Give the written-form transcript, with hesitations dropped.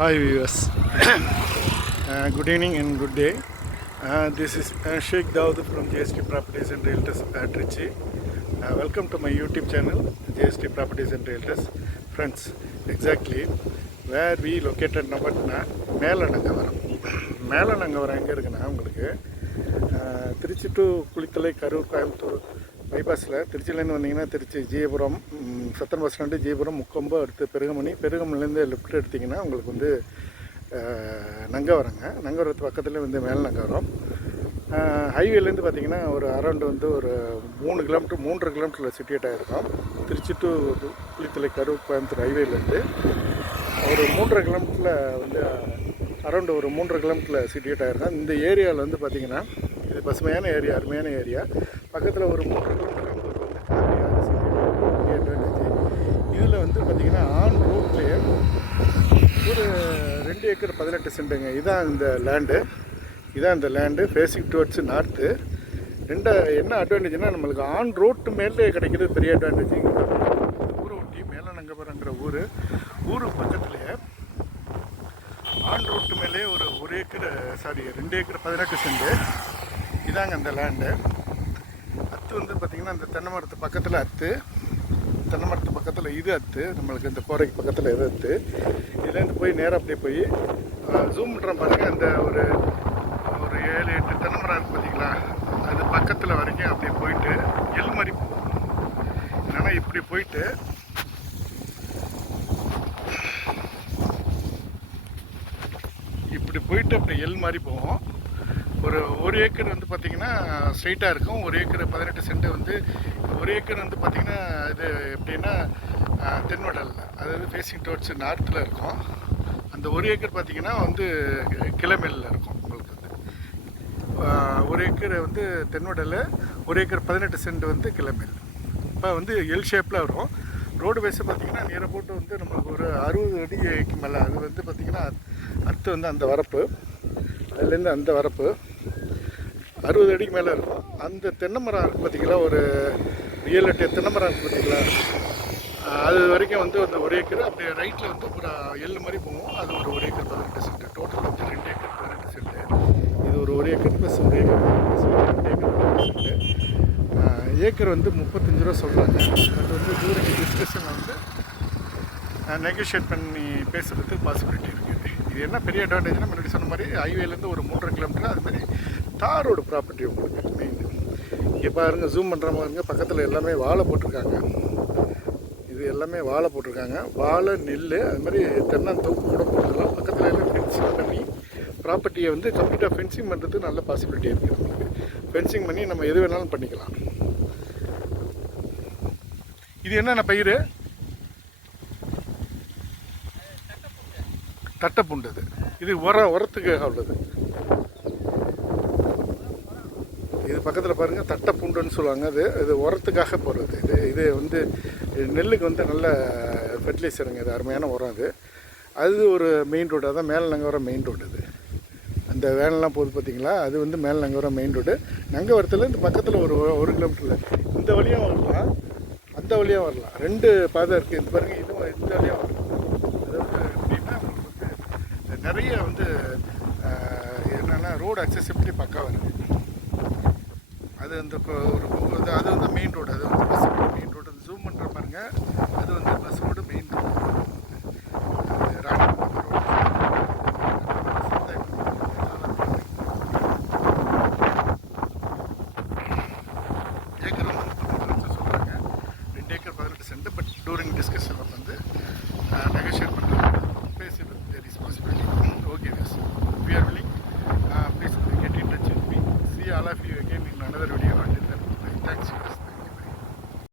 Hi viewers, good evening and good day. This is Sheikh Dawood from JST Properties and Realtors at Trichy. Welcome to my YouTube channel, JST Properties and Realtors. Friends, exactly where we located நம்மட்னா மேலநங்கவரம். மேலநங்கவரம் எங்கே இருக்குன்னா உங்களுக்கு Trichy to Kulithalai Karur Coimbatore பைபாஸில் திருச்சியிலேருந்து வந்தீங்கன்னா Trichy Jeeyapuram சத்தன் bus stand Jeeyapuram Mukkombu அடுத்து பெருகமணிலேருந்து left எடுத்திங்கன்னா உங்களுக்கு வந்து நங்கவரங்க. நங்கவரத்து பக்கத்தில் வந்து மேல் நங்கவரம். ஹைவேலேருந்து பார்த்திங்கன்னா ஒரு அரௌண்டு வந்து ஒரு 3 கிலோமீட்டரில் சிட்டியேட் ஆகிருக்கும். திருச்சி டு குளித்தலை கரூர் கோயம்புத்தூர் ஹைவேலேருந்து ஒரு 3.5 கிலோமீட்டரில் வந்து அரௌண்டு ஒரு 3.5 கிலோமீட்டரில் சிட்டியேட் ஆகிருக்கும். இந்த ஏரியாவில் வந்து பார்த்திங்கன்னா இது பசுமையான ஏரியா, அருமையான ஏரியா. பக்கத்தில் ஒரு 3 கிலோமீட்டர் உங்களுக்கு வந்து காவிரி அட்வான்டேஜ். இதில் வந்து பார்த்திங்கன்னா ஆன் ரோட்லேயே ஒரு 2 ஏக்கர் 18 சென்ட்டுங்க. இதுதான் இந்த லேண்டு ஃபேஸிங் டுவர்ட்ஸ் நார்த்து. என்ன அட்வான்டேஜ்னால் நம்மளுக்கு ஆன் ரோட்டு மேலே கிடைக்கிறது பெரிய அட்வான்டேஜ். ஊரை ஒட்டி மேலநங்கவரங்கிற ஊர் பக்கத்துலேயே ஆன் ரோட்டு மேலே ஒரு 2 ஏக்கர் 18 சென்ட்டு. இதாங்க அந்த லேண்டு. அத்து வந்து பார்த்திங்கன்னா இந்த தென்னை மரத்து பக்கத்தில் தென்னை மரத்து பக்கத்தில் இது நம்மளுக்கு இந்த கோரைக்கு பக்கத்தில் இது இதுலேருந்து போய் நேராக அப்படியே போய் ஜூம் பண்ணுறோம் பாருங்கள். அந்த ஒரு 7-8 தென்னை மரம் இருக்குது பார்த்திங்களா, அது பக்கத்தில் வரைக்கும் அப்படியே போயிட்டு எல் மாதிரி போகும். என்னென்னா இப்படி போயிட்டு அப்படி எல் மாதிரி போகும். ஒரு ஏக்கர் வந்து பார்த்திங்கன்னா ஸ்ட்ரைட்டாக இருக்கும். 1 ஏக்கர் 18 சென்ட்டு வந்து 1 ஏக்கர் வந்து பார்த்திங்கன்னா இது எப்படின்னா தென்வடலில், அதாவது ஃபேஸிங் டுவர்ட்ஸ் நார்த்தில் இருக்கும். அந்த 1 ஏக்கர் பார்த்திங்கன்னா வந்து கிளமேலில் இருக்கும். உங்களுக்கு வந்து 1 ஏக்கர் வந்து தென்வடல், 1 ஏக்கர் 18 சென்ட் வந்து கிளமேல். இப்போ வந்து எல் ஷேப்பில் வரும். ரோடு பேஸை பார்த்திங்கன்னா நேர போட்டு வந்து நம்மளுக்கு ஒரு 60 அடிக்கு மேலே. அது வந்து பார்த்திங்கன்னா வந்து அந்த வரப்பு, அதுலேருந்து அந்த வரப்பு 60 அடிக்கு மேலே இருக்கும். அந்த தென்னை மரம் இருக்குது பார்த்திங்களா, ஒரு 7-8 தென்னை மரம் இருக்குது பார்த்திங்களா, அது வரைக்கும் வந்து அந்த 1 ஏக்கர். அப்படியே ரைட்டில் வந்து ஒரு எல் மாதிரி போகும். அது ஒரு 1 ஏக்கர் 18 சென்ட்டு. டோட்டல் வந்து 2 ஏக்கர் 18 சென்ட்டு. இது ஒரு 1 acre plus 1 acre 2 acre 18 cent. Acre வந்து 35 ரூபா சொல்கிறாங்க. அது வந்து டூரிங் டிஸ்கஷன் வந்து நெகோஷியேட் பண்ணி பேசுகிறதுக்கு பாசிபிலிட்டி இருக்குது. இது என்ன பெரிய அட்வான்டேஜ்னால் முன்னாடி சொன்ன மாதிரி ஹைவேலேருந்து ஒரு 3.5 கிலோமீட்டர். அது மாதிரி தாரோட ப்ராப்பர்ட்டி உங்களுக்கு மெயின். இங்கே பாருங்கள், ஜூம் பண்ணுற மாதிரிங்க, பக்கத்தில் எல்லாமே வாழை போட்டிருக்காங்க. இது எல்லாமே வாழை போட்டிருக்காங்க. வாழை, நெல், அது மாதிரி தென்னந்தோப்பு கூட போட்டுக்கலாம். பக்கத்தில் எல்லாம் ஃபென்சிங் பண்ணி ப்ராப்பர்ட்டியை வந்து கம்ப்ளீட்டாக ஃபென்சிங் பண்ணுறதுக்கு நல்ல பாசிபிலிட்டி இருக்குது. நம்மளுக்கு ஃபென்சிங் பண்ணி நம்ம எது வேணாலும் பண்ணிக்கலாம். இது என்னென்ன பயிர்? தட்டைப்புண்டு. இது உரத்துக்காக உள்ளது. இது பக்கத்தில் பாருங்கள், தட்டைப்புண்டுன்னு சொல்லுவாங்க. இது உரத்துக்காக போடுறது. இது வந்து நெல்லுக்கு வந்து நல்ல ஃபெர்டிலைசருங்க. இது அருமையான உரம். அது ஒரு மெயின் ரோடு. அதான் மேலநங்கவரம் மெயின் ரோடு. அந்த வேனெல்லாம் போகுது பார்த்திங்களா, அது வந்து மேலநங்கவரம் மெயின் ரோடு. நங்கவரத்தில் இந்த பக்கத்தில் ஒரு 1 கிலோமீட்டரில் இந்த வழியாக வரலாம், அந்த வழியாக வரலாம். 2 பாதை இருக்குது. இது பாருங்கள், இதுவும் இந்த வழியாக வரலாம். அதாவது எப்படின்னா உங்களுக்கு வந்து நிறைய வந்து என்னென்னா ரோடு அக்சசிபிலிட்டி பக்காவாக இருக்குது. அது அந்த அது வந்து மெயின் ரோடு. அது வந்து பஸ் மெயின் ரோடு. ஜூம் பண்ணுற பாருங்க, அது வந்து bus road main road. Acre வந்து 35 லட்சம் சொல்கிறாங்க. 2 ஏக்கர் 18 சென்ட். பட் டூரிங் டிஸ்கஷனில் வந்து நெகோஷியேட் பண்ணுறது பேசுகிறது. There is possibility. Okay yes, we are willing. Please get in touch with me. See all of you again in another video. Until then, thanks.